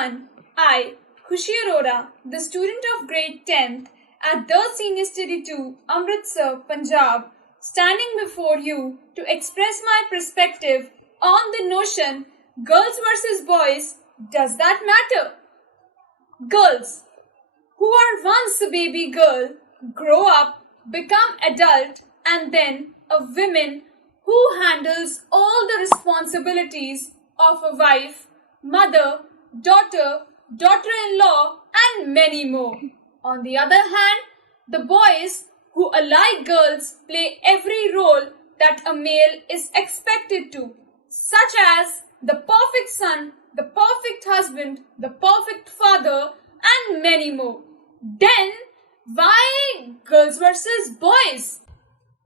everyone, I, Khushi Arora, the student of grade 10th at the Senior Study 2, Amritsar, Punjab, standing before you to express my perspective on the notion girls versus boys, does that matter? Girls, who are once a baby girl, grow up, become adult, and then a woman who handles all the responsibilities of a wife, mother, daughter, daughter-in-law, and many more. On the other hand, the boys who, alike girls, play every role that a male is expected to, such as the perfect son, the perfect husband, the perfect father, and many more. Then, why girls versus boys?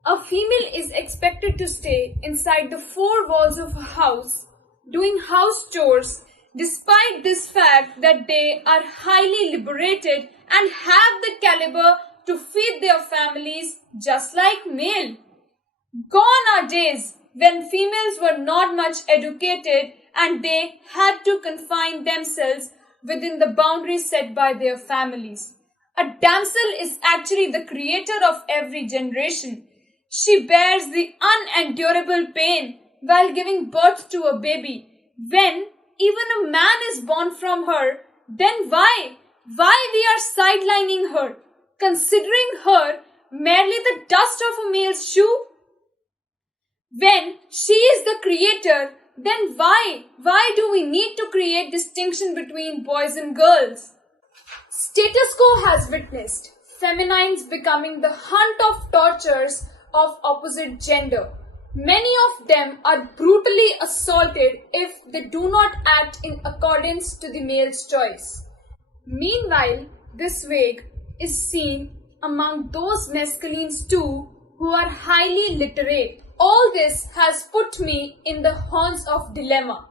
A female is expected to stay inside the four walls of a house, doing house chores, despite this fact that they are highly liberated and have the caliber to feed their families just like male. Gone are days when females were not much educated and they had to confine themselves within the boundaries set by their families. A damsel is actually the creator of every generation. She bears the unendurable pain while giving birth to a baby. When even a man is born from her, then why we are sidelining her, considering her merely the dust of a male's shoe? When she is the creator, then why do we need to create distinction between boys and girls? Status quo has witnessed feminines becoming the hunt of tortures of opposite gender. Many of them are brutally assaulted if they do not act in accordance to the male's choice. Meanwhile, this vague is seen among those masculines too who are highly literate. All this has put me in the haunts of dilemma.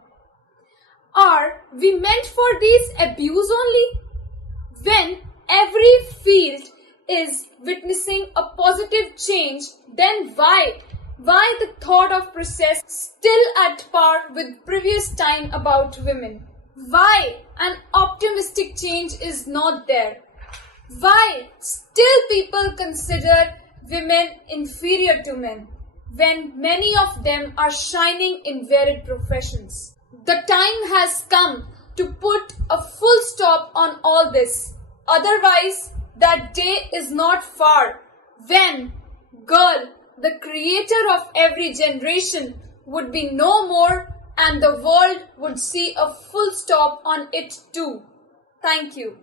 Are we meant for these abuse only? When every field is witnessing a positive change, then why the thought of process still at par with previous time about women? Why an optimistic change is not there? Why still people consider women inferior to men when many of them are shining in varied professions? The time has come to put a full stop on all this. Otherwise, that day is not far when girl, the creator of every generation, would be no more and the world would see a full stop on it too. Thank you.